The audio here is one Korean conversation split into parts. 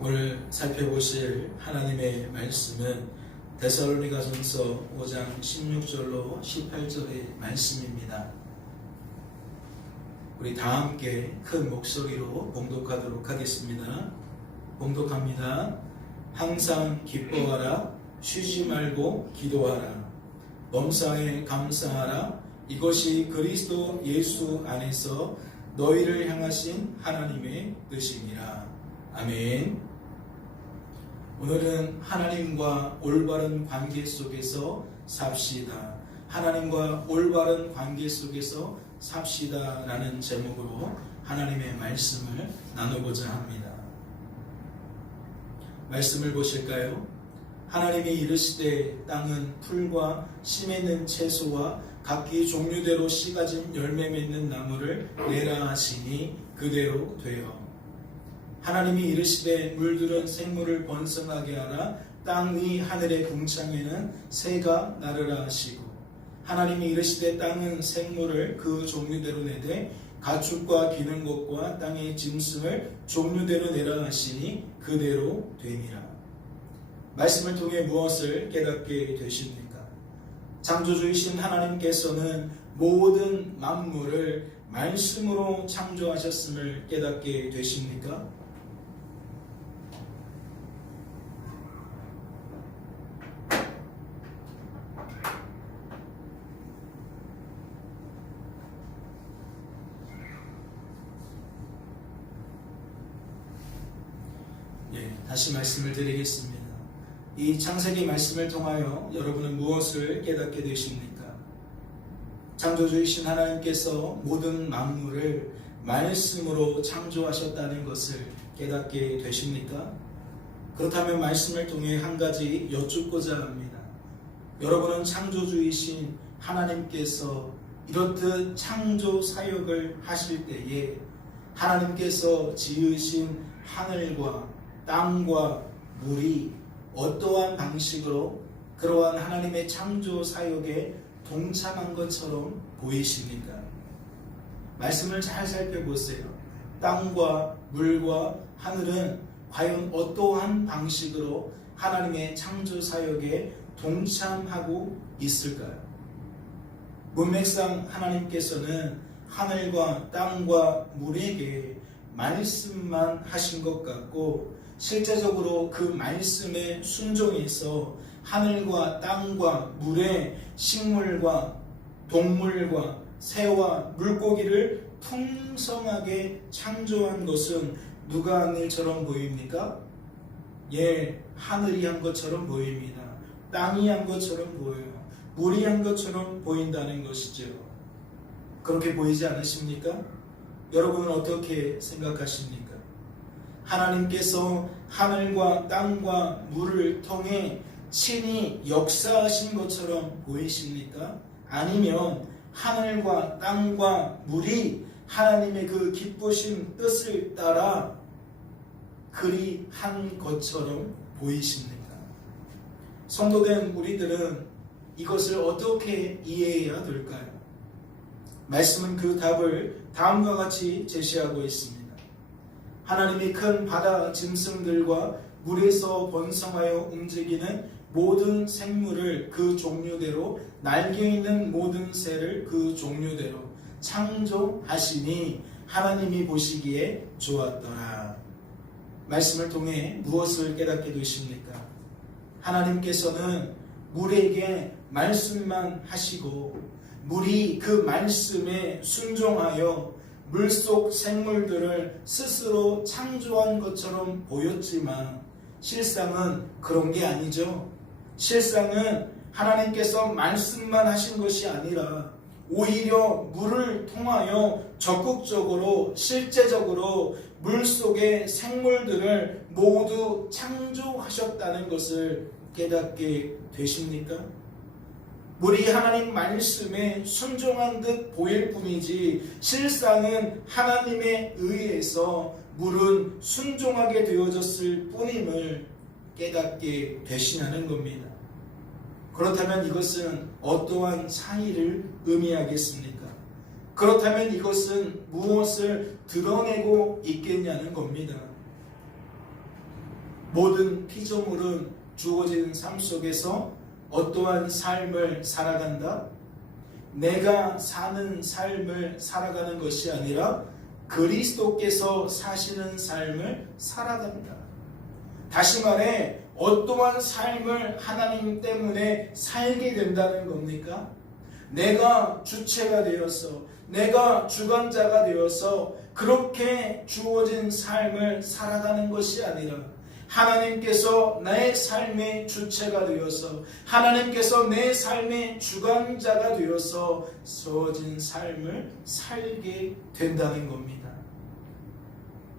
오늘 살펴보실 하나님의 말씀은 데살로니가전서 5장 16절로 18절의 말씀입니다. 우리 다 함께 큰 목소리로 봉독하도록 하겠습니다. 봉독합니다. 항상 기뻐하라. 쉬지 말고 기도하라. 범사에 감사하라. 이것이 그리스도 예수 안에서 너희를 향하신 하나님의 뜻이니라. 아멘. 오늘은 하나님과 올바른 관계 속에서 삽시다. 하나님과 올바른 관계 속에서 삽시다 라는 제목으로 하나님의 말씀을 나누고자 합니다. 말씀을 보실까요? 하나님이 이르시되 땅은 풀과 씨 맺는 채소와 각기 종류대로 씨 가진 열매 맺는 나무를 내라 하시니 그대로 되어 하나님이 이르시되 물들은 생물을 번성하게 하라. 땅 위 하늘의 궁창에는 새가 나르라 하시고 하나님이 이르시되 땅은 생물을 그 종류대로 내되 가축과 기는 것과 땅의 짐승을 종류대로 내라 하시니 그대로 되니라. 말씀을 통해 무엇을 깨닫게 되십니까? 창조주이신 하나님께서는 모든 만물을 말씀으로 창조하셨음을 깨닫게 되십니까? 다시 말씀을 드리겠습니다. 이 창세기 말씀을 통하여 여러분은 무엇을 깨닫게 되십니까? 창조주이신 하나님께서 모든 만물을 말씀으로 창조하셨다는 것을 깨닫게 되십니까? 그렇다면 말씀을 통해 한 가지 여쭙고자 합니다. 여러분은 창조주이신 하나님께서 이렇듯 창조 사역을 하실 때에 하나님께서 지으신 하늘과 땅과 물이 어떠한 방식으로 그러한 하나님의 창조 사역에 동참한 것처럼 보이십니까? 말씀을 잘 살펴보세요. 땅과 물과 하늘은 과연 어떠한 방식으로 하나님의 창조 사역에 동참하고 있을까요? 문맥상 하나님께서는 하늘과 땅과 물에게 말씀만 하신 것 같고 실제적으로 그 말씀에 순종해서 하늘과 땅과 물에 식물과 동물과 새와 물고기를 풍성하게 창조한 것은 누가 한 일처럼 보입니까? 하늘이 한 것처럼 보입니다. 땅이 한 것처럼 보여요. 물이 한 것처럼 보인다는 것이죠. 그렇게 보이지 않으십니까? 여러분은 어떻게 생각하십니까? 하나님께서 하늘과 땅과 물을 통해 친히 역사하신 것처럼 보이십니까? 아니면 하늘과 땅과 물이 하나님의 그 기쁘신 뜻을 따라 그리 한 것처럼 보이십니까? 성도된 우리들은 이것을 어떻게 이해해야 될까요? 말씀은 그 답을 다음과 같이 제시하고 있습니다. 하나님이 큰 바다 짐승들과 물에서 번성하여 움직이는 모든 생물을 그 종류대로 날개 있는 모든 새를 그 종류대로 창조하시니 하나님이 보시기에 좋았더라. 말씀을 통해 무엇을 깨닫게 되십니까? 하나님께서는 물에게 말씀만 하시고 물이 그 말씀에 순종하여 물속 생물들을 스스로 창조한 것처럼 보였지만 실상은 그런 게 아니죠. 실상은 하나님께서 말씀만 하신 것이 아니라 오히려 물을 통하여 적극적으로 실제적으로 물속의 생물들을 모두 창조하셨다는 것을 깨닫게 되십니까? 물이 하나님 말씀에 순종한 듯 보일 뿐이지 실상은 하나님에 의해서 물은 순종하게 되어졌을 뿐임을 깨닫게 되시냐는 겁니다. 그렇다면 이것은 어떠한 차이를 의미하겠습니까? 그렇다면 이것은 무엇을 드러내고 있겠냐는 겁니다. 모든 피조물은 주어진 삶 속에서 어떠한 삶을 살아간다? 내가 사는 삶을 살아가는 것이 아니라 그리스도께서 사시는 삶을 살아간다. 다시 말해 어떠한 삶을 하나님 때문에 살게 된다는 겁니까? 내가 주체가 되어서, 내가 주관자가 되어서 그렇게 주어진 삶을 살아가는 것이 아니라 하나님께서 내 삶의 주체가 되어서, 하나님께서 내 삶의 주관자가 되어서 주어진 삶을 살게 된다는 겁니다.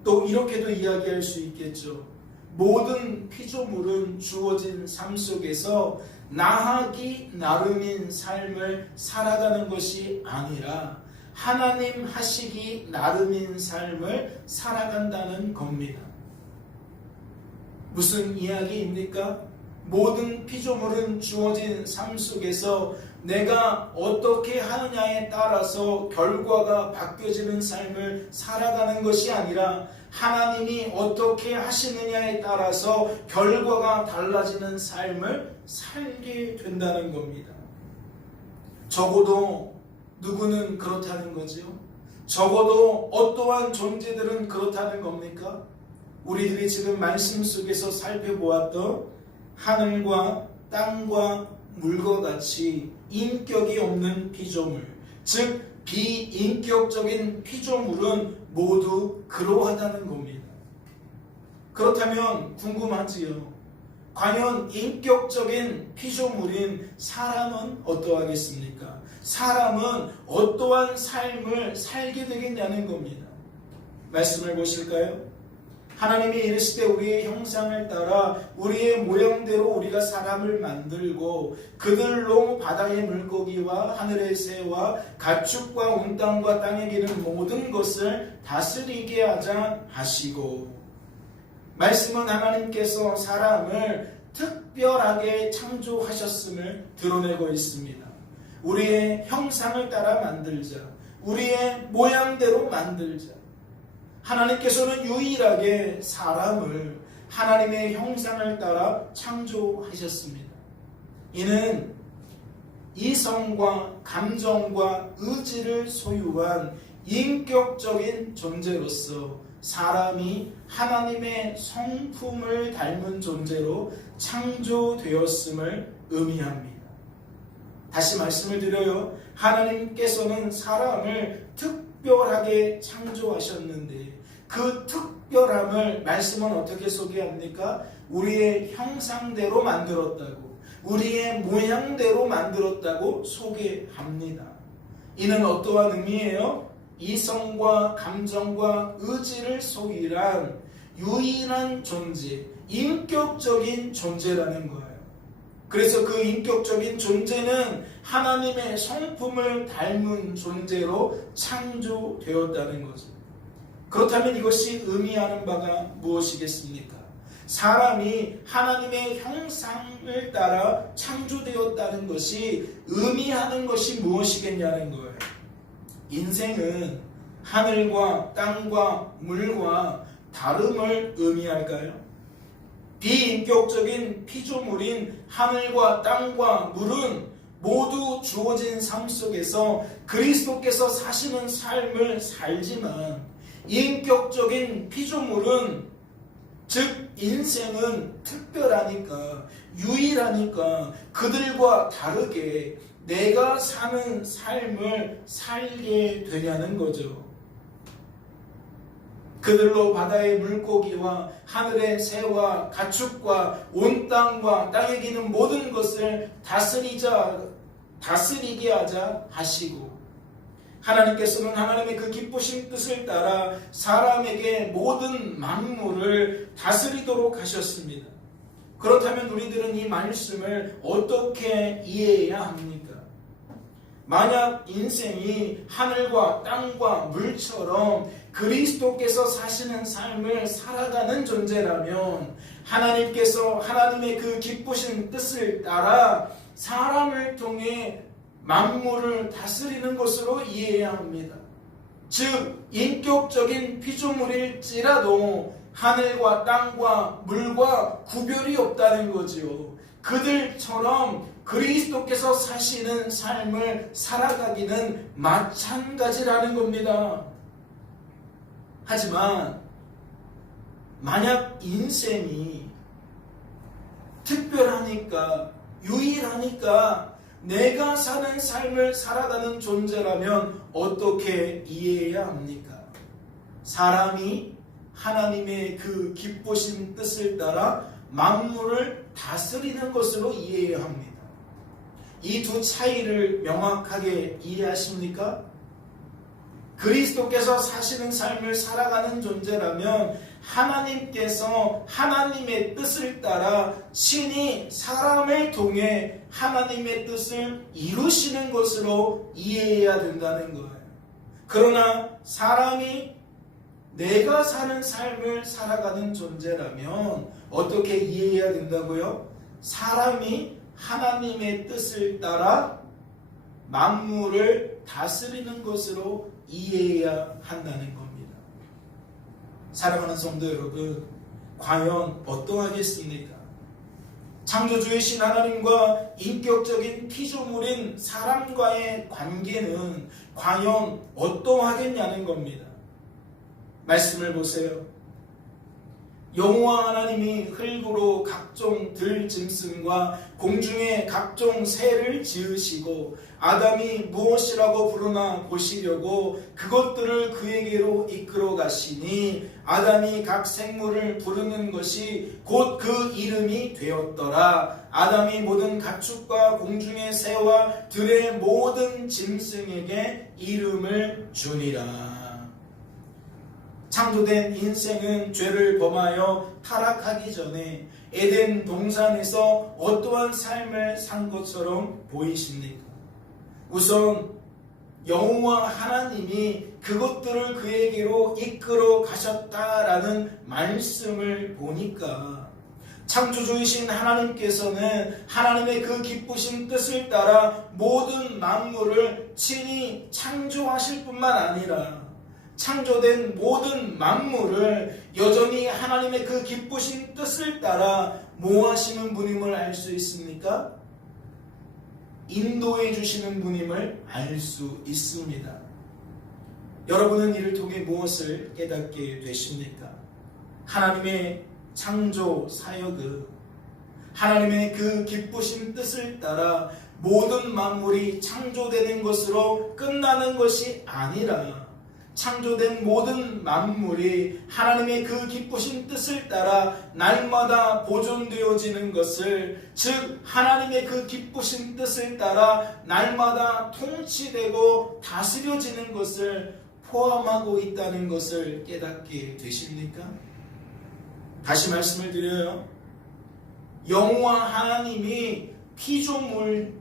또 이렇게도 이야기할 수 있겠죠. 모든 피조물은 주어진 삶 속에서 나하기 나름인 삶을 살아가는 것이 아니라 하나님 하시기 나름인 삶을 살아간다는 겁니다. 무슨 이야기입니까? 모든 피조물은 주어진 삶 속에서 내가 어떻게 하느냐에 따라서 결과가 바뀌어지는 삶을 살아가는 것이 아니라 하나님이 어떻게 하시느냐에 따라서 결과가 달라지는 삶을 살게 된다는 겁니다. 적어도 누구는 그렇다는 거죠? 적어도 어떠한 존재들은 그렇다는 겁니까? 우리들이 지금 말씀 속에서 살펴보았던 하늘과 땅과 물과 같이 인격이 없는 피조물, 즉 비인격적인 피조물은 모두 그러하다는 겁니다. 그렇다면 궁금하지요? 과연 인격적인 피조물인 사람은 어떠하겠습니까? 사람은 어떠한 삶을 살게 되겠냐는 겁니다. 말씀을 보실까요? 하나님이 이르시되 우리의 형상을 따라 우리의 모양대로 우리가 사람을 만들고 그들로 바다의 물고기와 하늘의 새와 가축과 온 땅과 땅에 기는 모든 것을 다스리게 하자 하시고, 말씀은 하나님께서 사람을 특별하게 창조하셨음을 드러내고 있습니다. 우리의 형상을 따라 만들자, 우리의 모양대로 만들자. 하나님께서는 유일하게 사람을 하나님의 형상을 따라 창조하셨습니다. 이는 이성과 감정과 의지를 소유한 인격적인 존재로서 사람이 하나님의 성품을 닮은 존재로 창조되었음을 의미합니다. 다시 말씀을 드려요. 하나님께서는 사람을 특별하게 창조하셨는데 그 특별함을 말씀은 어떻게 소개합니까? 우리의 형상대로 만들었다고, 우리의 모양대로 만들었다고 소개합니다. 이는 어떠한 의미예요? 이성과 감정과 의지를 소유한 유일한 존재, 인격적인 존재라는 거예요. 그래서 그 인격적인 존재는 하나님의 성품을 닮은 존재로 창조되었다는 거죠. 그렇다면 이것이 의미하는 바가 무엇이겠습니까? 사람이 하나님의 형상을 따라 창조되었다는 것이 의미하는 것이 무엇이겠냐는 거예요. 인생은 하늘과 땅과 물과 다름을 의미할까요? 비인격적인 피조물인 하늘과 땅과 물은 모두 주어진 삶 속에서 그리스도께서 사시는 삶을 살지만, 인격적인 피조물은, 즉 인생은 특별하니까, 유일하니까 그들과 다르게 내가 사는 삶을 살게 되냐는 거죠. 그들로 바다의 물고기와 하늘의 새와 가축과 온 땅과 땅에 기는 모든 것을 다스리게 하자 하시고, 하나님께서는 하나님의 그 기쁘신 뜻을 따라 사람에게 모든 만물을 다스리도록 하셨습니다. 그렇다면 우리들은 이 말씀을 어떻게 이해해야 합니까? 만약 인생이 하늘과 땅과 물처럼 그리스도께서 사시는 삶을 살아가는 존재라면 하나님께서 하나님의 그 기쁘신 뜻을 따라 사람을 통해 만물을 다스리는 것으로 이해해야 합니다. 즉 인격적인 피조물일지라도 하늘과 땅과 물과 구별이 없다는 거지요. 그들처럼 그리스도께서 사시는 삶을 살아가기는 마찬가지라는 겁니다. 하지만 만약 인생이 특별하니까, 유일하니까 내가 사는 삶을 살아가는 존재라면 어떻게 이해해야 합니까? 사람이 하나님의 그 기쁘신 뜻을 따라 만물을 다스리는 것으로 이해해야 합니다. 이 두 차이를 명확하게 이해하십니까? 그리스도께서 사시는 삶을 살아가는 존재라면 하나님께서 하나님의 뜻을 따라 신이 사람을 통해 하나님의 뜻을 이루시는 것으로 이해해야 된다는 거예요. 그러나 사람이 내가 사는 삶을 살아가는 존재라면 어떻게 이해해야 된다고요? 사람이 하나님의 뜻을 따라 만물을 다스리는 것으로 이해해야 한다는 겁니다. 사랑하는 성도 여러분, 과연 어떠하겠습니까? 창조주이신 하나님과 인격적인 피조물인 사람과의 관계는 과연 어떠하겠냐는 겁니다. 말씀을 보세요. 여호와 하나님이 흙으로 각종 들짐승과 공중의 각종 새를 지으시고 아담이 무엇이라고 부르나 보시려고 그것들을 그에게로 이끌어 가시니 아담이 각 생물을 부르는 것이 곧 그 이름이 되었더라. 아담이 모든 가축과 공중의 새와 들의 모든 짐승에게 이름을 주니라. 창조된 인생은 죄를 범하여 타락하기 전에 에덴 동산에서 어떠한 삶을 산 것처럼 보이십니까? 우선 여호와 하나님이 그것들을 그에게로 이끌어 가셨다라는 말씀을 보니까 창조주이신 하나님께서는 하나님의 그 기쁘신 뜻을 따라 모든 만물을 친히 창조하실 뿐만 아니라 창조된 모든 만물을 여전히 하나님의 그 기쁘신 뜻을 따라 뭐 하시는 분임을 알 수 있습니까? 인도해 주시는 분임을 알 수 있습니다. 여러분은 이를 통해 무엇을 깨닫게 되십니까? 하나님의 창조 사역은 하나님의 그 기쁘신 뜻을 따라 모든 만물이 창조되는 것으로 끝나는 것이 아니라 창조된 모든 만물이 하나님의 그 기쁘신 뜻을 따라 날마다 보존되어지는 것을, 즉 하나님의 그 기쁘신 뜻을 따라 날마다 통치되고 다스려지는 것을 포함하고 있다는 것을 깨닫게 되십니까? 다시 말씀을 드려요. 여호와 하나님이 피조물인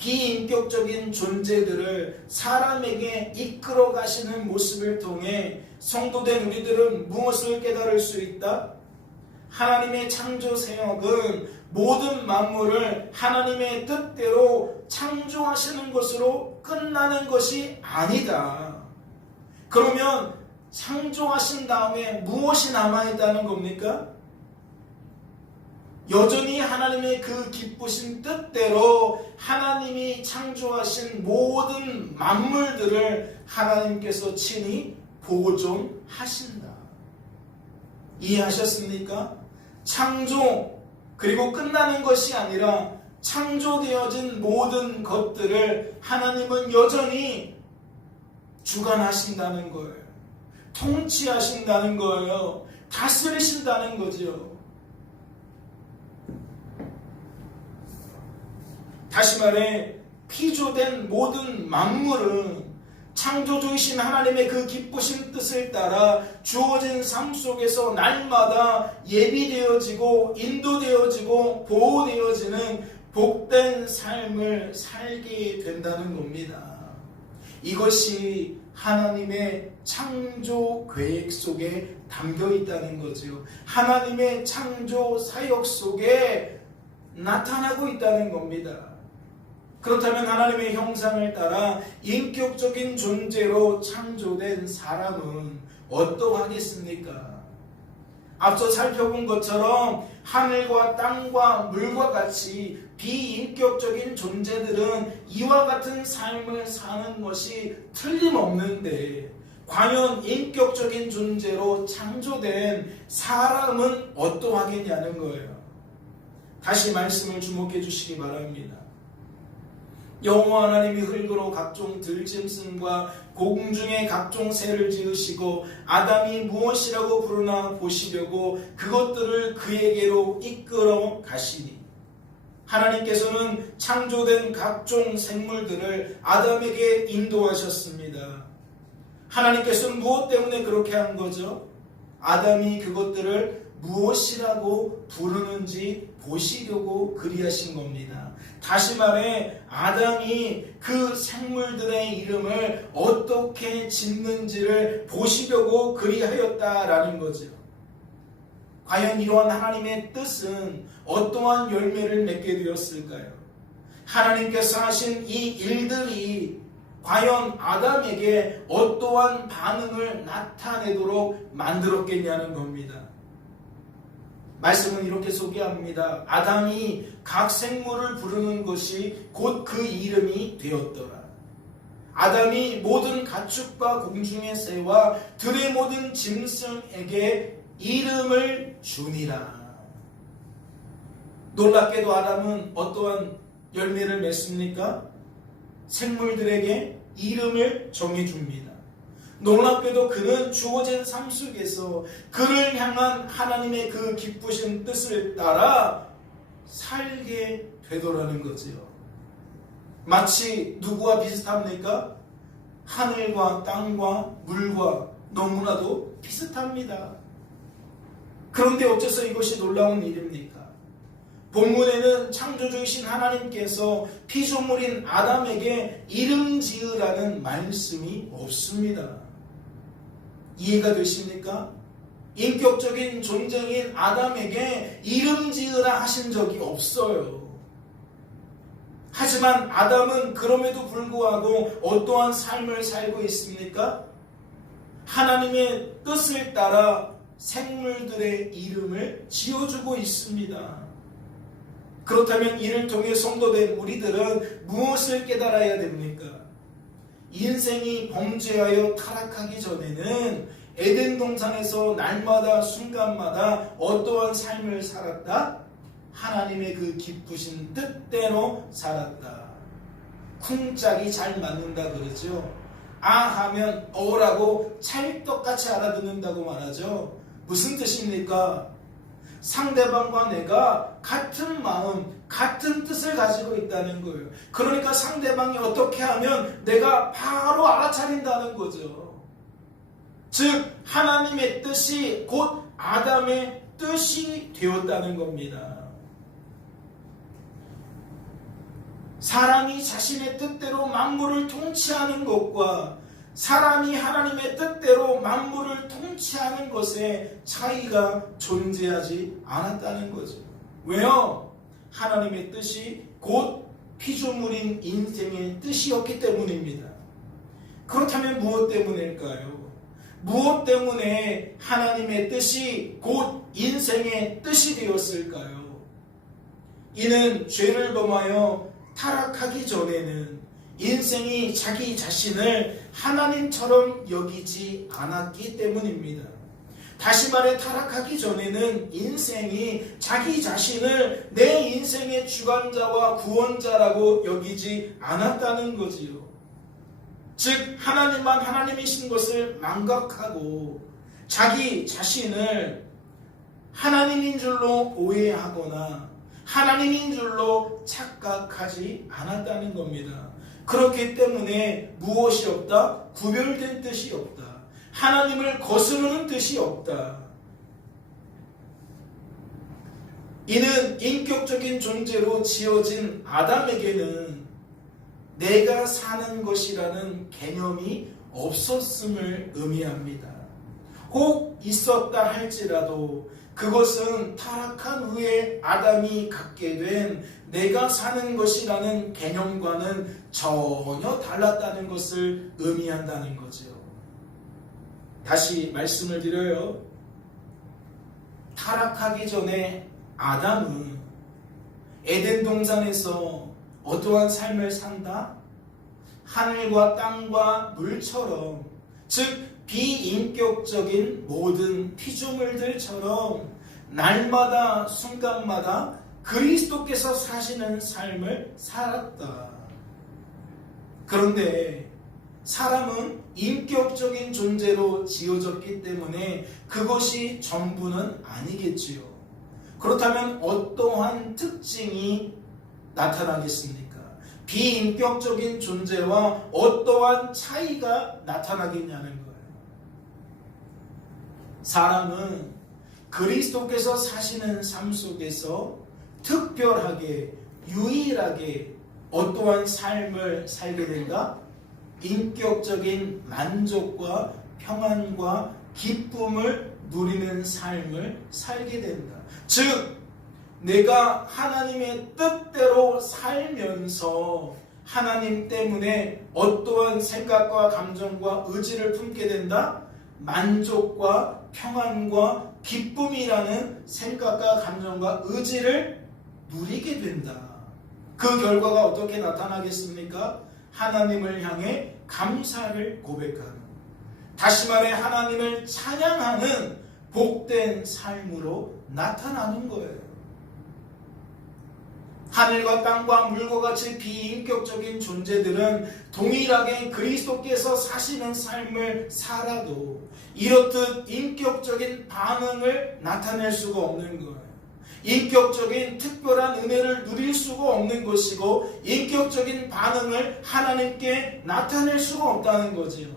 비인격적인 존재들을 사람에게 이끌어 가시는 모습을 통해 성도된 우리들은 무엇을 깨달을 수 있다? 하나님의 창조 사역은 모든 만물을 하나님의 뜻대로 창조하시는 것으로 끝나는 것이 아니다. 그러면 창조하신 다음에 무엇이 남아있다는 겁니까? 여전히 하나님의 그 기쁘신 뜻대로 하나님이 창조하신 모든 만물들을 하나님께서 친히 보존하신다. 이해하셨습니까? 창조 그리고 끝나는 것이 아니라 창조되어진 모든 것들을 하나님은 여전히 주관하신다는 거예요. 통치하신다는 거예요. 다스리신다는 거죠. 다시 말해 피조된 모든 만물은 창조주이신 하나님의 그 기쁘신 뜻을 따라 주어진 삶 속에서 날마다 예비되어지고 인도되어지고 보호되어지는 복된 삶을 살게 된다는 겁니다. 이것이 하나님의 창조 계획 속에 담겨 있다는 거죠. 하나님의 창조 사역 속에 나타나고 있다는 겁니다. 그렇다면 하나님의 형상을 따라 인격적인 존재로 창조된 사람은 어떠하겠습니까? 앞서 살펴본 것처럼 하늘과 땅과 물과 같이 비인격적인 존재들은 이와 같은 삶을 사는 것이 틀림없는데 과연 인격적인 존재로 창조된 사람은 어떠하겠냐는 거예요. 다시 말씀을 주목해 주시기 바랍니다. 여호와 하나님이 흙으로 각종 들짐승과 공중의 각종 새를 지으시고 아담이 무엇이라고 부르나 보시려고 그것들을 그에게로 이끌어 가시니 하나님께서는 창조된 각종 생물들을 아담에게 인도하셨습니다. 하나님께서는 무엇 때문에 그렇게 한 거죠? 아담이 그것들을 무엇이라고 부르는지 보시려고 그리하신 겁니다. 다시 말해 아담이 그 생물들의 이름을 어떻게 짓는지를 보시려고 그리하였다라는 거죠. 과연 이러한 하나님의 뜻은 어떠한 열매를 맺게 되었을까요? 하나님께서 하신 이 일들이 과연 아담에게 어떠한 반응을 나타내도록 만들었겠냐는 겁니다. 말씀은 이렇게 소개합니다. 아담이 각 생물을 부르는 것이 곧 그 이름이 되었더라. 아담이 모든 가축과 공중의 새와 들의 모든 짐승에게 이름을 주니라. 놀랍게도 아담은 어떠한 열매를 맺습니까? 생물들에게 이름을 정해줍니다. 놀랍게도 그는 주어진 삶 속에서 그를 향한 하나님의 그 기쁘신 뜻을 따라 살게 되더라는 거지요. 마치 누구와 비슷합니까? 하늘과 땅과 물과 너무나도 비슷합니다. 그런데 어째서 이것이 놀라운 일입니까? 본문에는 창조주이신 하나님께서 피조물인 아담에게 이름 지으라는 말씀이 없습니다. 이해가 되십니까? 인격적인 존재인 아담에게 이름 지으라 하신 적이 없어요. 하지만 아담은 그럼에도 불구하고 어떠한 삶을 살고 있습니까? 하나님의 뜻을 따라 생물들의 이름을 지어주고 있습니다. 그렇다면 이를 통해 성도된 우리들은 무엇을 깨달아야 됩니까? 인생이 범죄하여 타락하기 전에는 에덴 동산에서 날마다 순간마다 어떠한 삶을 살았다? 하나님의 그 기쁘신 뜻대로 살았다. 쿵짝이 잘 맞는다 그러죠. 아 하면 어라고 찰떡같이 알아듣는다고 말하죠. 무슨 뜻입니까? 상대방과 내가 같은 마음, 같은 뜻을 가지고 있다는 거예요. 그러니까 상대방이 어떻게 하면 내가 바로 알아차린다는 거죠. 즉 하나님의 뜻이 곧 아담의 뜻이 되었다는 겁니다. 사람이 자신의 뜻대로 만물을 통치하는 것과 사람이 하나님의 뜻대로 만물을 통치하는 것에 차이가 존재하지 않았다는 거죠. 왜요? 하나님의 뜻이 곧 피조물인 인생의 뜻이었기 때문입니다. 그렇다면 무엇 때문일까요? 무엇 때문에 하나님의 뜻이 곧 인생의 뜻이 되었을까요? 이는 죄를 범하여 타락하기 전에는 인생이 자기 자신을 하나님처럼 여기지 않았기 때문입니다. 다시 말해 타락하기 전에는 인생이 자기 자신을 내 인생의 주관자와 구원자라고 여기지 않았다는 거지요. 즉 하나님만 하나님이신 것을 망각하고 자기 자신을 하나님인 줄로 오해하거나 하나님인 줄로 착각하지 않았다는 겁니다. 그렇기 때문에 무엇이 없다? 구별된 뜻이 없다. 하나님을 거스르는 뜻이 없다. 이는 인격적인 존재로 지어진 아담에게는 내가 사는 것이라는 개념이 없었음을 의미합니다. 혹 있었다 할지라도 그것은 타락한 후에 아담이 갖게 된 내가 사는 것이라는 개념과는 전혀 달랐다는 것을 의미한다는 거죠. 다시 말씀을 드려요. 타락하기 전에 아담은 에덴 동산에서 어떠한 삶을 산다? 하늘과 땅과 물처럼, 즉 비인격적인 모든 피조물들처럼 날마다 순간마다 그리스도께서 사시는 삶을 살았다. 그런데 사람은 인격적인 존재로 지어졌기 때문에 그것이 전부는 아니겠지요. 그렇다면 어떠한 특징이 나타나겠습니까? 비인격적인 존재와 어떠한 차이가 나타나겠냐는 거예요. 사람은 그리스도께서 사시는 삶 속에서 특별하게, 유일하게 어떠한 삶을 살게 된다? 인격적인 만족과 평안과 기쁨을 누리는 삶을 살게 된다. 즉, 내가 하나님의 뜻대로 살면서 하나님 때문에 어떠한 생각과 감정과 의지를 품게 된다? 만족과 평안과 기쁨이라는 생각과 감정과 의지를 누리게 된다. 그 결과가 어떻게 나타나겠습니까? 하나님을 향해 감사를 고백하는, 다시 말해 하나님을 찬양하는 복된 삶으로 나타나는 거예요. 하늘과 땅과 물과 같이 비인격적인 존재들은 동일하게 그리스도께서 사시는 삶을 살아도 이렇듯 인격적인 반응을 나타낼 수가 없는 거예요. 인격적인 특별한 은혜를 누릴 수가 없는 것이고 인격적인 반응을 하나님께 나타낼 수가 없다는 거지요.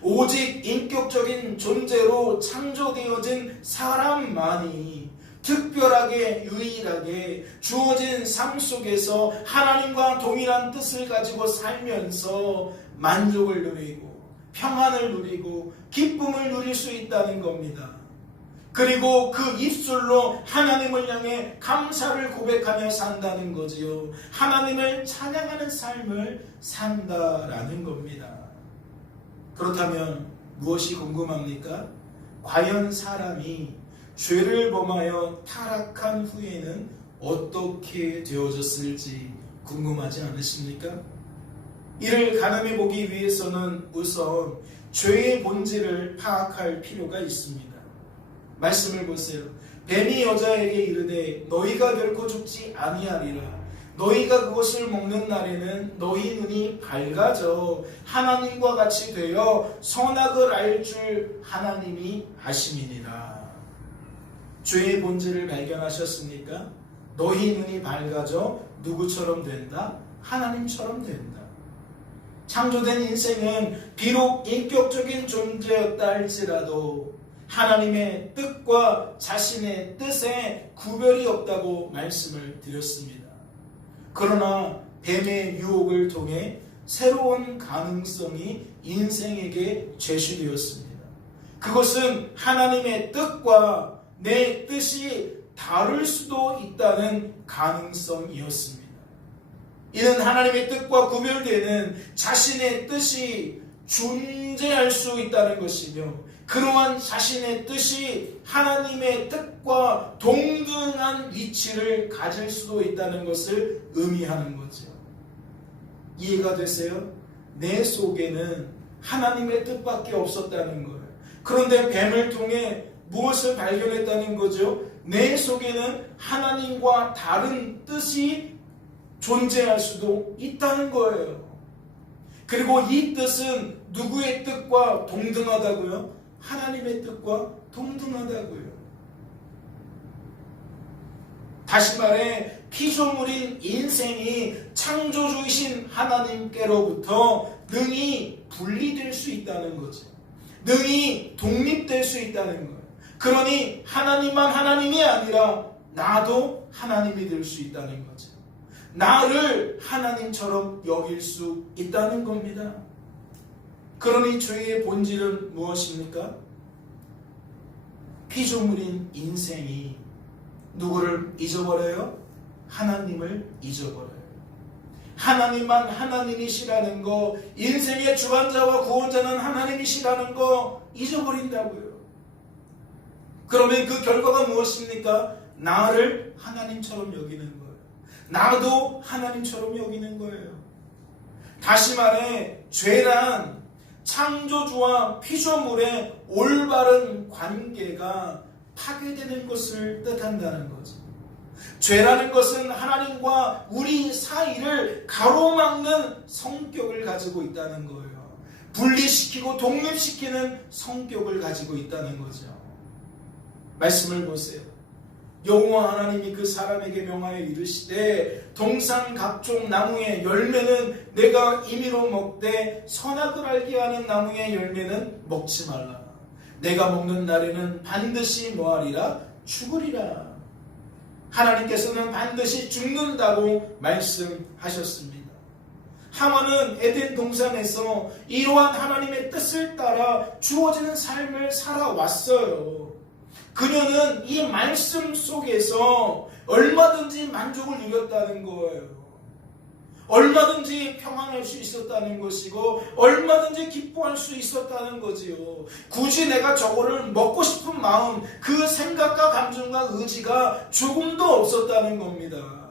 오직 인격적인 존재로 창조되어진 사람만이 특별하게 유일하게 주어진 삶 속에서 하나님과 동일한 뜻을 가지고 살면서 만족을 누리고 평안을 누리고 기쁨을 누릴 수 있다는 겁니다. 그리고 그 입술로 하나님을 향해 감사를 고백하며 산다는 거지요. 하나님을 찬양하는 삶을 산다라는 겁니다. 그렇다면 무엇이 궁금합니까? 과연 사람이 죄를 범하여 타락한 후에는 어떻게 되어졌을지 궁금하지 않으십니까? 이를 가늠해 보기 위해서는 우선 죄의 본질을 파악할 필요가 있습니다. 말씀을 보세요. 뱀이 여자에게 이르되 너희가 결코 죽지 아니하리라. 너희가 그것을 먹는 날에는 너희 눈이 밝아져 하나님과 같이 되어 선악을 알 줄 하나님이 아심이니라. 죄의 본질을 발견하셨습니까? 너희 눈이 밝아져 누구처럼 된다? 하나님처럼 된다. 창조된 인생은 비록 인격적인 존재였다 할지라도 하나님의 뜻과 자신의 뜻에 구별이 없다고 말씀을 드렸습니다. 그러나 뱀의 유혹을 통해 새로운 가능성이 인생에게 제시되었습니다. 그것은 하나님의 뜻과 내 뜻이 다를 수도 있다는 가능성이었습니다. 이는 하나님의 뜻과 구별되는 자신의 뜻이 존재할 수 있다는 것이며 그러한 자신의 뜻이 하나님의 뜻과 동등한 위치를 가질 수도 있다는 것을 의미하는 거죠. 이해가 되세요? 내 속에는 하나님의 뜻밖에 없었다는 거예요. 그런데 뱀을 통해 무엇을 발견했다는 거죠? 내 속에는 하나님과 다른 뜻이 존재할 수도 있다는 거예요. 그리고 이 뜻은 누구의 뜻과 동등하다고요? 하나님의 뜻과 동등하다고요. 다시 말해 피조물인 인생이 창조주이신 하나님께로부터 능히 분리될 수 있다는 거죠. 능히 독립될 수 있다는 거예요. 그러니 하나님만 하나님이 아니라 나도 하나님이 될 수 있다는 거죠. 나를 하나님처럼 여길 수 있다는 겁니다. 그러니 죄의 본질은 무엇입니까? 피조물인 인생이 누구를 잊어버려요? 하나님을 잊어버려요. 하나님만 하나님이시라는 거, 인생의 주관자와 구원자는 하나님이시라는 거 잊어버린다고요. 그러면 그 결과가 무엇입니까? 나를 하나님처럼 여기는 거예요. 나도 하나님처럼 여기는 거예요. 다시 말해, 죄란 창조주와 피조물의 올바른 관계가 파괴되는 것을 뜻한다는 거죠. 죄라는 것은 하나님과 우리 사이를 가로막는 성격을 가지고 있다는 거예요. 분리시키고 독립시키는 성격을 가지고 있다는 거죠. 말씀을 보세요. 여호와 하나님이 그 사람에게 명하여 이르시되 동산 각종 나무의 열매는 내가 임의로 먹되 선악을 알게 하는 나무의 열매는 먹지 말라. 내가 먹는 날에는 반드시 뭐하리라? 죽으리라. 하나님께서는 반드시 죽는다고 말씀하셨습니다. 하와는 에덴 동산에서 이러한 하나님의 뜻을 따라 주어지는 삶을 살아왔어요. 그녀는 이 말씀 속에서 얼마든지 만족을 누렸다는 거예요. 얼마든지 평안할 수 있었다는 것이고 얼마든지 기뻐할 수 있었다는 거지요. 굳이 내가 저거를 먹고 싶은 마음, 그 생각과 감정과 의지가 조금도 없었다는 겁니다.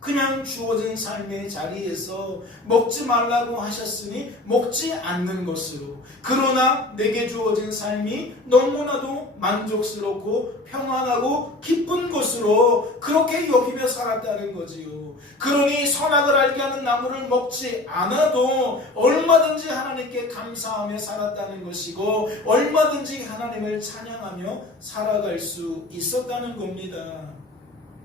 그냥 주어진 삶의 자리에서 먹지 말라고 하셨으니 먹지 않는 것으로, 그러나 내게 주어진 삶이 너무나도 만족스럽고 평안하고 기쁜 것으로 그렇게 여기며 살았다는 거지요. 그러니 선악을 알게 하는 나무를 먹지 않아도 얼마든지 하나님께 감사하며 살았다는 것이고 얼마든지 하나님을 찬양하며 살아갈 수 있었다는 겁니다.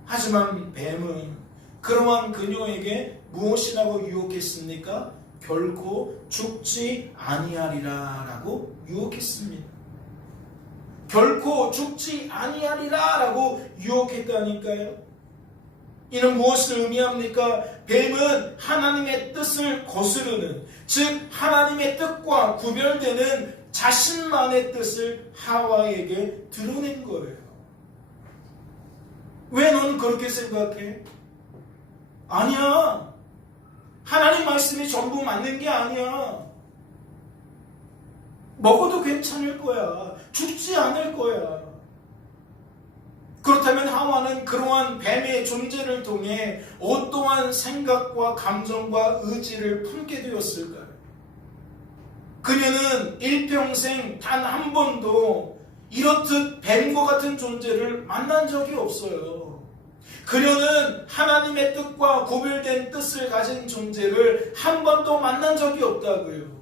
하지만 뱀은 그러한 그녀에게 무엇이라고 유혹했습니까? 결코 죽지 아니하리라 라고 유혹했습니다. 결코 죽지 아니하리라 라고 유혹했다니까요. 이는 무엇을 의미합니까? 뱀은 하나님의 뜻을 거스르는, 즉 하나님의 뜻과 구별되는 자신만의 뜻을 하와에게 드러낸 거예요. 왜 넌 그렇게 생각해? 아니야. 하나님 말씀이 전부 맞는 게 아니야. 먹어도 괜찮을 거야. 죽지 않을 거야. 그렇다면 하와는 그러한 뱀의 존재를 통해 어떠한 생각과 감정과 의지를 품게 되었을까요? 그녀는 일평생 단 한 번도 이렇듯 뱀과 같은 존재를 만난 적이 없어요. 그녀는 하나님의 뜻과 구별된 뜻을 가진 존재를 한 번도 만난 적이 없다고요.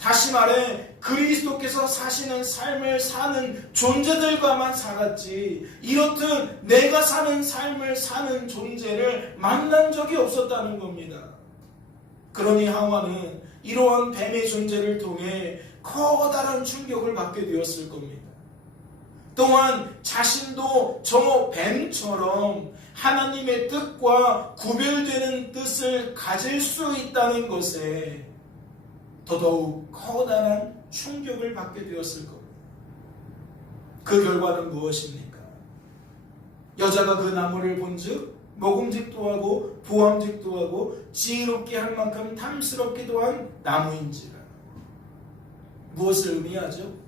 다시 말해 그리스도께서 사시는 삶을 사는 존재들과만 살았지 이렇듯 내가 사는 삶을 사는 존재를 만난 적이 없었다는 겁니다. 그러니 하와는 이러한 뱀의 존재를 통해 커다란 충격을 받게 되었을 겁니다. 또한 자신도 저 뱀처럼 하나님의 뜻과 구별되는 뜻을 가질 수 있다는 것에 더더욱 커다란 충격을 받게 되었을 겁니다. 그 결과는 무엇입니까? 여자가 그 나무를 본즉 먹음직도 하고 보암직도 하고 지혜롭게 할 만큼 탐스럽기도 한 나무인지라. 무엇을 의미하죠?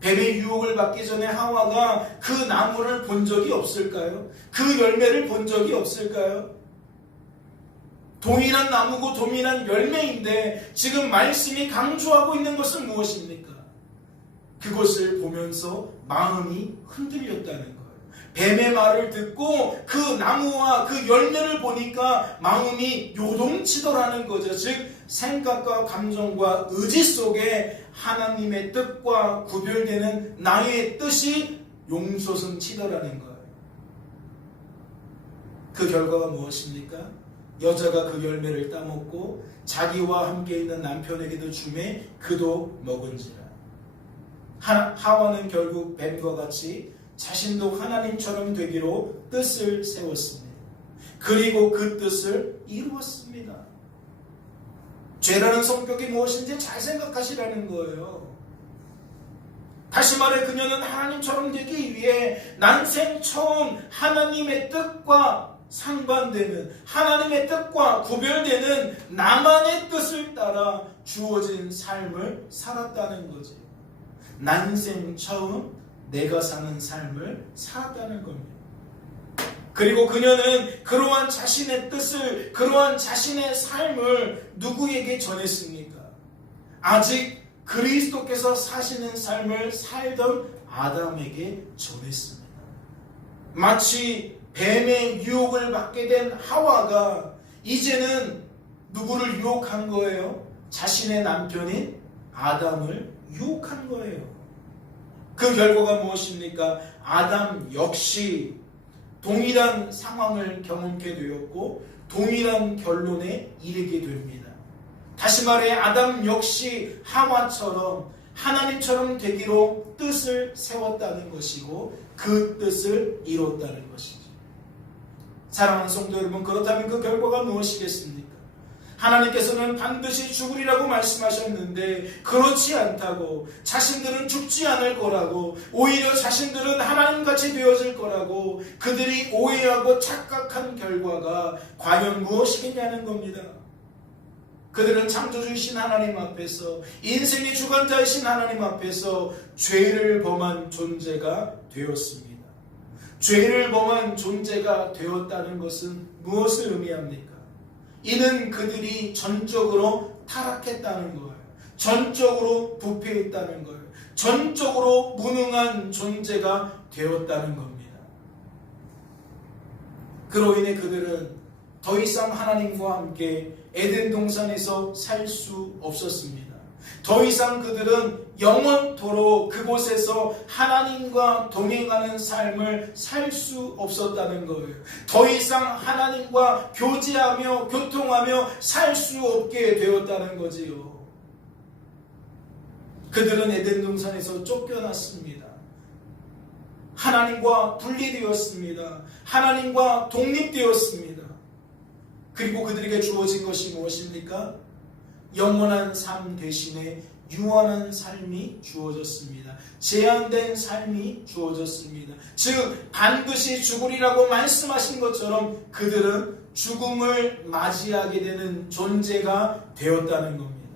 뱀의 유혹을 받기 전에 하와가 그 나무를 본 적이 없을까요? 그 열매를 본 적이 없을까요? 동일한 나무고 동일한 열매인데 지금 말씀이 강조하고 있는 것은 무엇입니까? 그것을 보면서 마음이 흔들렸다는 거예요. 뱀의 말을 듣고 그 나무와 그 열매를 보니까 마음이 요동치더라는 거죠. 즉 생각과 감정과 의지 속에 하나님의 뜻과 구별되는 나의 뜻이 용솟음 치더라는 거예요. 그 결과가 무엇입니까? 여자가 그 열매를 따먹고 자기와 함께 있는 남편에게도 주매 그도 먹은지라. 하와는 결국 뱀과 같이 자신도 하나님처럼 되기로 뜻을 세웠습니다. 그리고 그 뜻을 이루었습니다. 죄라는 성격이 무엇인지 잘 생각하시라는 거예요. 다시 말해 그녀는 하나님처럼 되기 위해 난생 처음 하나님의 뜻과 상반되는, 하나님의 뜻과 구별되는 나만의 뜻을 따라 주어진 삶을 살았다는 거지. 난생 처음 내가 사는 삶을 살았다는 겁니다. 그리고 그녀는 그러한 자신의 뜻을, 그러한 자신의 삶을 누구에게 전했습니까? 아직 그리스도께서 사시는 삶을 살던 아담에게 전했습니다. 마치 뱀의 유혹을 받게 된 하와가 이제는 누구를 유혹한 거예요? 자신의 남편인 아담을 유혹한 거예요. 그 결과가 무엇입니까? 아담 역시 동일한 상황을 경험하게 되었고 동일한 결론에 이르게 됩니다. 다시 말해 아담 역시 하와처럼 하나님처럼 되기로 뜻을 세웠다는 것이고 그 뜻을 이뤘다는 것이죠. 사랑하는 성도 여러분, 그렇다면 그 결과가 무엇이겠습니까? 하나님께서는 반드시 죽으리라고 말씀하셨는데 그렇지 않다고, 자신들은 죽지 않을 거라고, 오히려 자신들은 하나님같이 되어질 거라고 그들이 오해하고 착각한 결과가 과연 무엇이겠냐는 겁니다. 그들은 창조주이신 하나님 앞에서, 인생의 주관자이신 하나님 앞에서 죄를 범한 존재가 되었습니다. 죄를 범한 존재가 되었다는 것은 무엇을 의미합니까? 이는 그들이 전적으로 타락했다는 거예요. 전적으로 부패했다는 거예요. 전적으로 무능한 존재가 되었다는 겁니다. 그로 인해 그들은 더 이상 하나님과 함께 에덴 동산에서 살 수 없었습니다. 더 이상 그들은 영원토록 그곳에서 하나님과 동행하는 삶을 살 수 없었다는 거예요. 더 이상 하나님과 교제하며 교통하며 살 수 없게 되었다는 거지요. 그들은 에덴 동산에서 쫓겨났습니다. 하나님과 분리되었습니다. 하나님과 독립되었습니다. 그리고 그들에게 주어진 것이 무엇입니까? 영원한 삶 대신에 유한한 삶이 주어졌습니다. 제한된 삶이 주어졌습니다. 즉 반드시 죽으리라고 말씀하신 것처럼 그들은 죽음을 맞이하게 되는 존재가 되었다는 겁니다.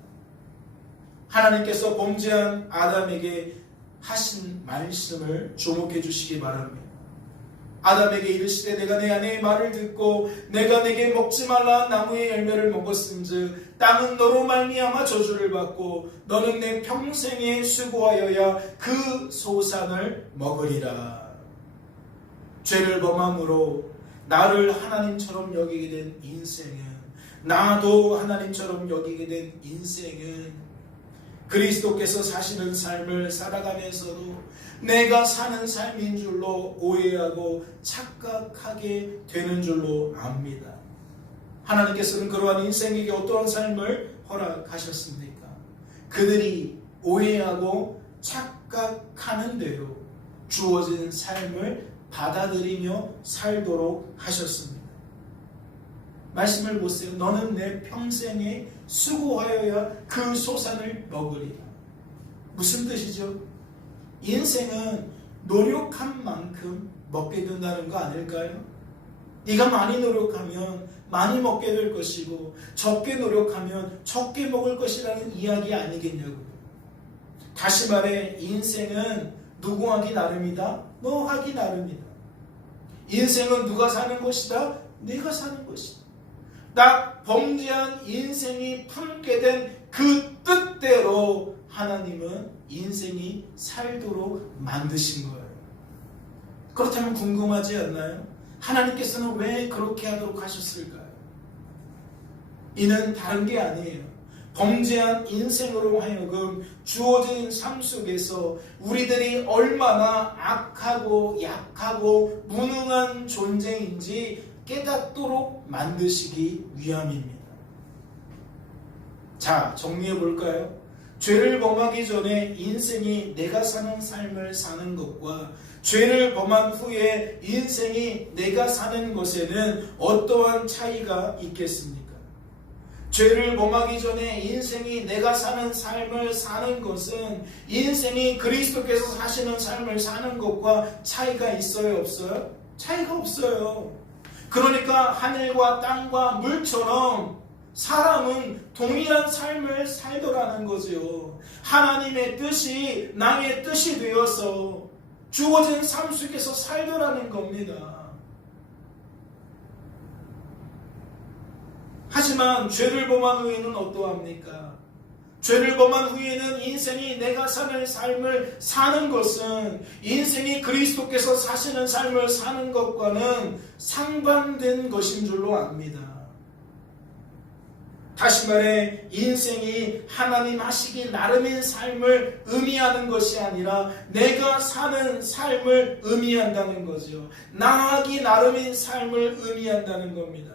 하나님께서 범죄한 아담에게 하신 말씀을 주목해 주시기 바랍니다. 아담에게 이르시되 내가 내 아내의 말을 듣고 내가 내게 먹지 말라 나무의 열매를 먹었은즉 땅은 너로 말미암아 저주를 받고 너는 내 평생에 수고하여야 그 소산을 먹으리라. 죄를 범함으로 나를 하나님처럼 여기게 된 인생은, 나도 하나님처럼 여기게 된 인생은 그리스도께서 사시는 삶을 살아가면서도 내가 사는 삶인 줄로 오해하고 착각하게 되는 줄로 압니다. 하나님께서는 그러한 인생에게 어떠한 삶을 허락하셨습니까? 그들이 오해하고 착각하는 대로 주어진 삶을 받아들이며 살도록 하셨습니다. 말씀을 보세요. 너는 내 평생에 수고하여야 그 소산을 먹으리라. 무슨 뜻이죠? 인생은 노력한 만큼 먹게 된다는 거 아닐까요? 네가 많이 노력하면 많이 먹게 될 것이고 적게 노력하면 적게 먹을 것이라는 이야기 아니겠냐고요. 다시 말해 인생은 누구 하기 나름이다? 너 하기 나름이다. 인생은 누가 사는 것이다? 네가 사는 것이다. 딱 범죄한 인생이 품게 된 그 뜻대로 하나님은 인생이 살도록 만드신 거예요. 그렇다면 궁금하지 않나요? 하나님께서는 왜 그렇게 하도록 하셨을까요? 이는 다른 게 아니에요. 범죄한 인생으로 하여금 주어진 삶 속에서 우리들이 얼마나 악하고 약하고 무능한 존재인지 깨닫도록 만드시기 위함입니다. 자, 정리해 볼까요? 죄를 범하기 전에 인생이 내가 사는 삶을 사는 것과 죄를 범한 후에 인생이 내가 사는 것에는 어떠한 차이가 있겠습니까? 죄를 범하기 전에 인생이 내가 사는 삶을 사는 것은 인생이 그리스도께서 사시는 삶을 사는 것과 차이가 있어요, 없어요? 차이가 없어요. 그러니까 하늘과 땅과 물처럼 사람은 동일한 삶을 살더라는 거죠. 하나님의 뜻이 나의 뜻이 되어서 주어진 삶 속에서 살더라는 겁니다. 하지만 죄를 범한 후에는 어떠합니까? 죄를 범한 후에는 인생이 내가 사는 삶을 사는 것은 인생이 그리스도께서 사시는 삶을 사는 것과는 상반된 것인 줄로 압니다. 다시 말해 인생이 하나님 하시기 나름인 삶을 의미하는 것이 아니라 내가 사는 삶을 의미한다는 거죠. 나하기 나름인 삶을 의미한다는 겁니다.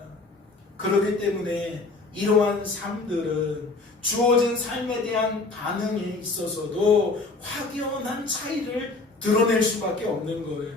그렇기 때문에 이러한 삶들은 주어진 삶에 대한 반응에 있어서도 확연한 차이를 드러낼 수밖에 없는 거예요.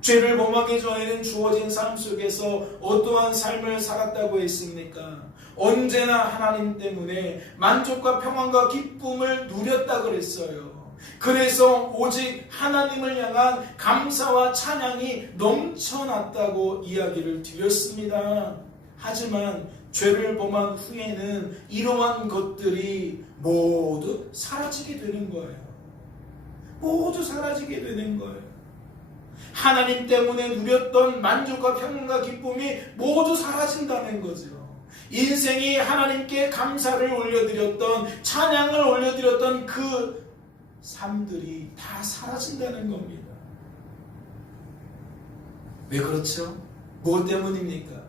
죄를 범하기 전에는 주어진 삶 속에서 어떠한 삶을 살았다고 했습니까? 언제나 하나님 때문에 만족과 평안과 기쁨을 누렸다 그랬어요. 그래서 오직 하나님을 향한 감사와 찬양이 넘쳐났다고 이야기를 드렸습니다. 하지만 죄를 범한 후에는 이러한 것들이 모두 사라지게 되는 거예요. 모두 사라지게 되는 거예요. 하나님 때문에 누렸던 만족과 평안과 기쁨이 모두 사라진다는 거죠. 인생이 하나님께 감사를 올려드렸던, 찬양을 올려드렸던 그 삶들이 다 사라진다는 겁니다. 왜 그렇죠? 무엇 때문입니까?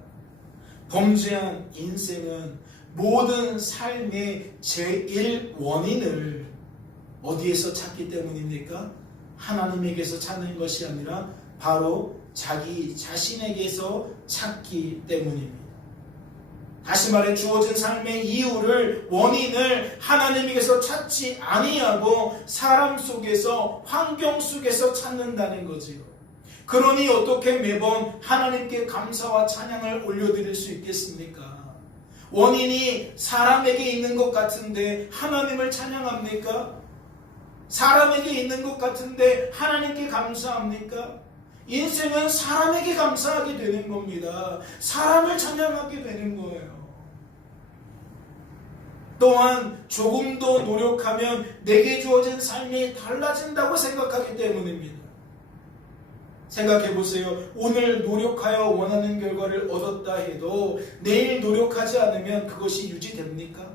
범죄한 인생은 모든 삶의 제일 원인을 어디에서 찾기 때문입니까? 하나님에게서 찾는 것이 아니라 바로 자기 자신에게서 찾기 때문입니다. 다시 말해 주어진 삶의 이유를, 원인을 하나님에게서 찾지 아니하고 사람 속에서, 환경 속에서 찾는다는 거지요. 그러니 어떻게 매번 하나님께 감사와 찬양을 올려드릴 수 있겠습니까? 원인이 사람에게 있는 것 같은데 하나님을 찬양합니까? 사람에게 있는 것 같은데 하나님께 감사합니까? 인생은 사람에게 감사하게 되는 겁니다. 사람을 찬양하게 되는 거예요. 또한 조금 더 노력하면 내게 주어진 삶이 달라진다고 생각하기 때문입니다. 생각해 보세요. 오늘 노력하여 원하는 결과를 얻었다 해도 내일 노력하지 않으면 그것이 유지됩니까?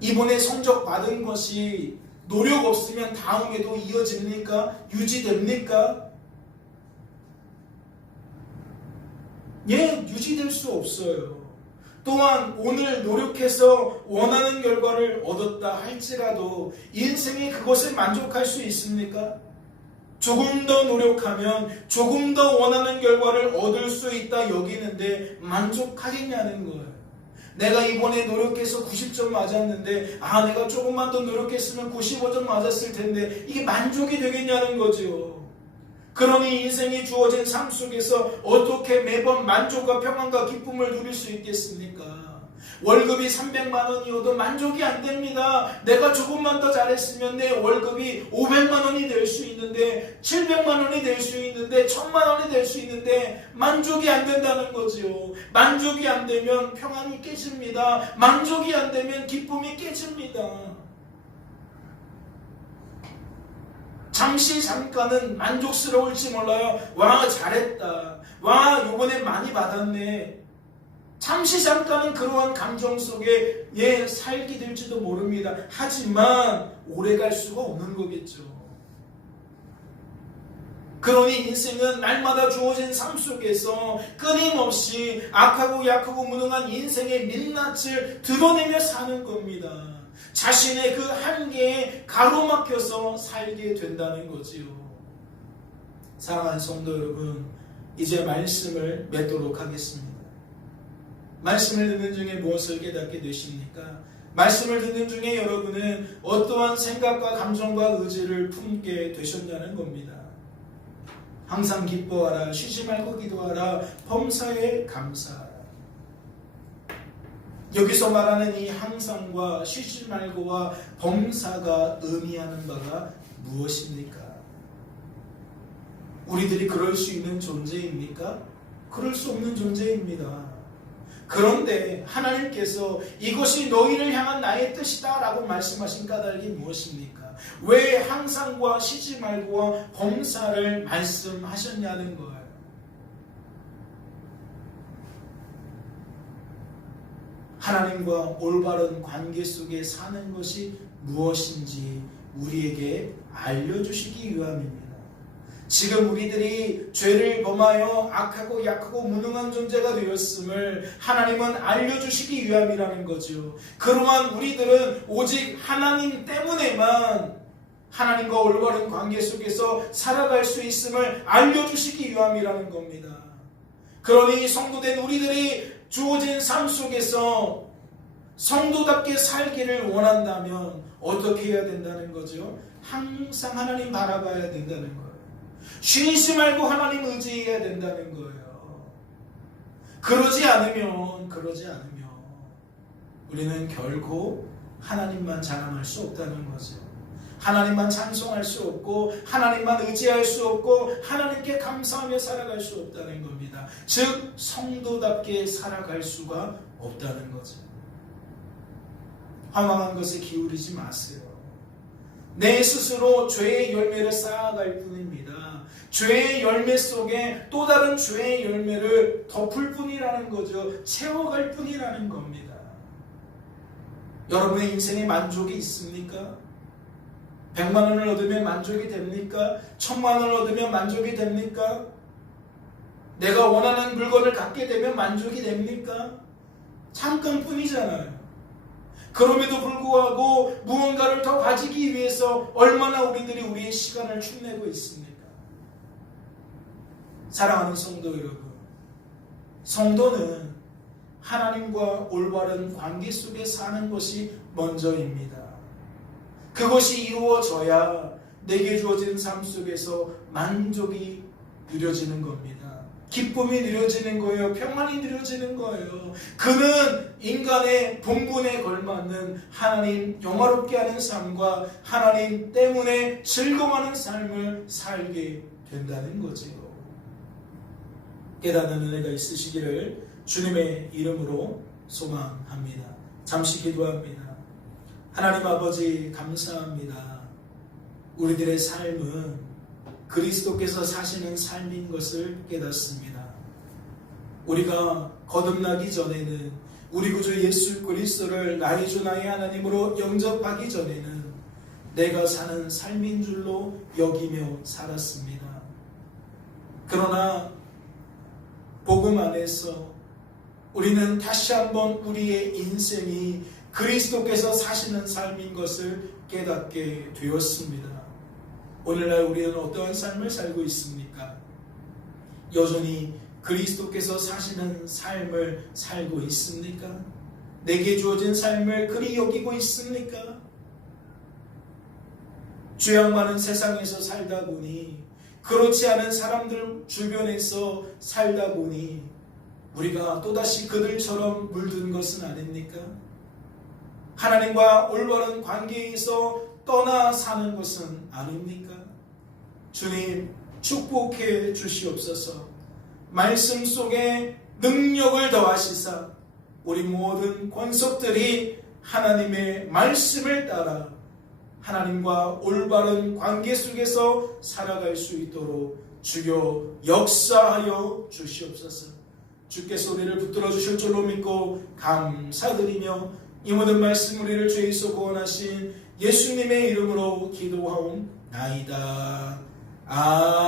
이번에 성적 받은 것이 노력 없으면 다음에도 이어집니까? 유지됩니까? 예, 유지될 수 없어요. 또한 오늘 노력해서 원하는 결과를 얻었다 할지라도 인생이 그것에 만족할 수 있습니까? 조금 더 노력하면 조금 더 원하는 결과를 얻을 수 있다 여기는데 만족하겠냐는 거예요. 내가 이번에 노력해서 90점 맞았는데 내가 조금만 더 노력했으면 95점 맞았을 텐데 이게 만족이 되겠냐는 거죠. 그러니 인생이 주어진 삶 속에서 어떻게 매번 만족과 평안과 기쁨을 누릴 수 있겠습니까? 월급이 300만 원이어도 만족이 안 됩니다. 내가 조금만 더 잘했으면 내 월급이 500만 원이 될 수 있는데, 700만 원이 될 수 있는데, 1000만 원이 될 수 있는데 만족이 안 된다는 거죠. 만족이 안 되면 평안이 깨집니다. 만족이 안 되면 기쁨이 깨집니다. 잠깐은 만족스러울지 몰라요. 와, 잘했다. 와, 요번에 많이 받았네. 잠깐은 그러한 감정 속에 살게 될지도 모릅니다. 하지만 오래 갈 수가 없는 거겠죠. 그러니 인생은 날마다 주어진 삶 속에서 끊임없이 악하고 약하고 무능한 인생의 민낯을 드러내며 사는 겁니다. 자신의 그 한계에 가로막혀서 살게 된다는 거지요. 사랑하는 성도 여러분, 이제 말씀을 맺도록 하겠습니다. 말씀을 듣는 중에 무엇을 깨닫게 되십니까? 말씀을 듣는 중에 여러분은 어떠한 생각과 감정과 의지를 품게 되셨냐는 겁니다. 항상 기뻐하라, 쉬지 말고 기도하라, 범사에 감사하라. 여기서 말하는 이 항상과 쉬지 말고와 범사가 의미하는 바가 무엇입니까? 우리들이 그럴 수 있는 존재입니까? 그럴 수 없는 존재입니다. 그런데 하나님께서 이것이 너희를 향한 나의 뜻이다 라고 말씀하신 까닭이 무엇입니까? 왜 항상과 쉬지 말고와 범사를 말씀하셨냐는 거예요. 하나님과 올바른 관계 속에 사는 것이 무엇인지 우리에게 알려주시기 위함입니다. 지금 우리들이 죄를 범하여 악하고 약하고 무능한 존재가 되었음을 하나님은 알려주시기 위함이라는 거죠. 그러한 우리들은 오직 하나님 때문에만 하나님과 올바른 관계 속에서 살아갈 수 있음을 알려주시기 위함이라는 겁니다. 그러니 성도된 우리들이 주어진 삶 속에서 성도답게 살기를 원한다면 어떻게 해야 된다는 거죠? 항상 하나님 바라봐야 된다는 거예요. 쉬지 말고 하나님 의지해야 된다는 거예요. 그러지 않으면 우리는 결코 하나님만 자랑할 수 없다는 거죠. 하나님만 찬송할 수 없고 하나님만 의지할 수 없고 하나님께 감사하며 살아갈 수 없다는 겁니다. 즉 성도답게 살아갈 수가 없다는 거죠. 허망한 것에 기울이지 마세요. 내 스스로 죄의 열매를 쌓아갈 뿐입니다. 죄의 열매 속에 또 다른 죄의 열매를 덮을 뿐이라는 거죠. 채워갈 뿐이라는 겁니다. 여러분의 인생에 만족이 있습니까? 100만 원을 얻으면 만족이 됩니까? 1000만 원을 얻으면 만족이 됩니까? 내가 원하는 물건을 갖게 되면 만족이 됩니까? 잠깐뿐이잖아요. 그럼에도 불구하고 무언가를 더 가지기 위해서 얼마나 우리들이 우리의 시간을 축내고 있습니까? 사랑하는 성도 여러분, 성도는 하나님과 올바른 관계 속에 사는 것이 먼저입니다. 그것이 이루어져야 내게 주어진 삶 속에서 만족이 누려지는 겁니다. 기쁨이 누려지는 거예요. 평안이 누려지는 거예요. 그는 인간의 본분에 걸맞는 하나님 영화롭게 하는 삶과 하나님 때문에 즐거워하는 삶을 살게 된다는 거지요. 깨닫는 은혜가 있으시기를 주님의 이름으로 소망합니다. 잠시 기도합니다. 하나님 아버지 감사합니다. 우리들의 삶은 그리스도께서 사시는 삶인 것을 깨닫습니다. 우리가 거듭나기 전에는 우리 구주 예수 그리스도를 나의 주 나의 하나님으로 영접하기 전에는 내가 사는 삶인 줄로 여기며 살았습니다. 그러나 복음 안에서 우리는 다시 한번 우리의 인생이 그리스도께서 사시는 삶인 것을 깨닫게 되었습니다. 오늘날 우리는 어떠한 삶을 살고 있습니까? 여전히 그리스도께서 사시는 삶을 살고 있습니까? 내게 주어진 삶을 그리 여기고 있습니까? 죄악 많은 세상에서 살다 보니, 그렇지 않은 사람들 주변에서 살다 보니 우리가 또다시 그들처럼 물든 것은 아닙니까? 하나님과 올바른 관계에서 떠나 사는 것은 아닙니까? 주님 축복해 주시옵소서. 말씀 속에 능력을 더하시사 우리 모든 권속들이 하나님의 말씀을 따라 하나님과 올바른 관계 속에서 살아갈 수 있도록 주여 역사하여 주시옵소서. 주께서 우리를 붙들어 주실 줄로 믿고 감사드리며 이 모든 말씀 우리를 죄에서 구원하신 예수님의 이름으로 기도하옵나이다. 아멘.